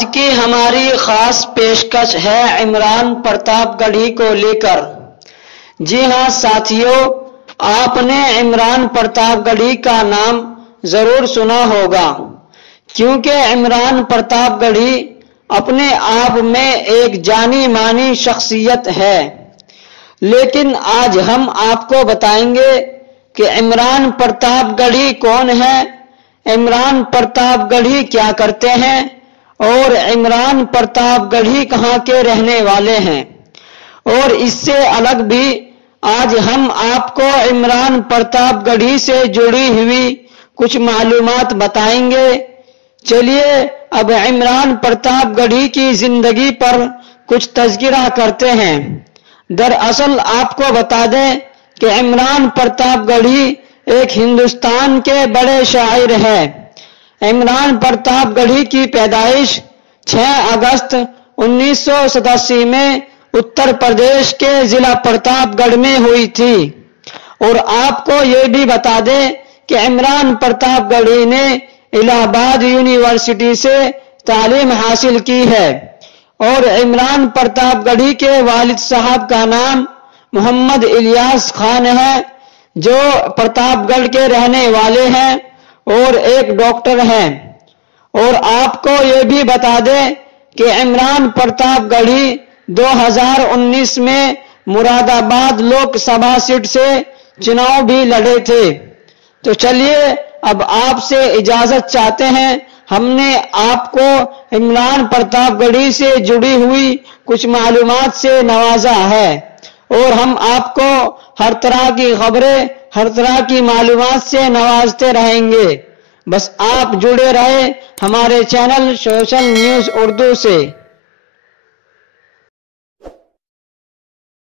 आज की हमारी खास पेशकश है इमरान प्रतापगढ़ी को लेकर। जी हाँ साथियों, आपने इमरान प्रतापगढ़ी का नाम जरूर सुना होगा, क्योंकि इमरान प्रतापगढ़ी अपने आप में एक जानी मानी शख्सियत है। लेकिन आज हम आपको बताएंगे कि इमरान प्रतापगढ़ी कौन है, इमरान प्रतापगढ़ी क्या करते हैं और इमरान प्रतापगढ़ी कहाँ के रहने वाले हैं। और इससे अलग भी आज हम आपको इमरान प्रतापगढ़ी से जुड़ी हुई कुछ मालूमात बताएंगे। चलिए अब इमरान प्रतापगढ़ी की जिंदगी पर कुछ तज़किरा करते हैं। दरअसल आपको बता दें कि इमरान प्रतापगढ़ी एक हिंदुस्तान के बड़े शायर हैं। इमरान प्रतापगढ़ी की पैदाइश 6 अगस्त 1987 में उत्तर प्रदेश के जिला प्रतापगढ़ में हुई थी। और आपको ये भी बता दें कि इमरान प्रतापगढ़ी ने इलाहाबाद यूनिवर्सिटी से तालीम हासिल की है। और इमरान प्रतापगढ़ी के वालिद साहब का नाम मोहम्मद इलियास खान है, जो प्रतापगढ़ के रहने वाले हैं और एक डॉक्टर हैं। और आपको ये भी बता दें कि इमरान प्रतापगढ़ी 2019 में मुरादाबाद लोकसभा सीट से चुनाव भी लड़े थे। तो चलिए अब आपसे इजाजत चाहते हैं। हमने आपको इमरान प्रतापगढ़ी से जुड़ी हुई कुछ मालूमात से नवाजा है और हम आपको हर तरह की खबरें, हर तरह की मालूमात से नवाजते रहेंगे। बस आप जुड़े रहे हमारे चैनल सोशल न्यूज़ उर्दू से।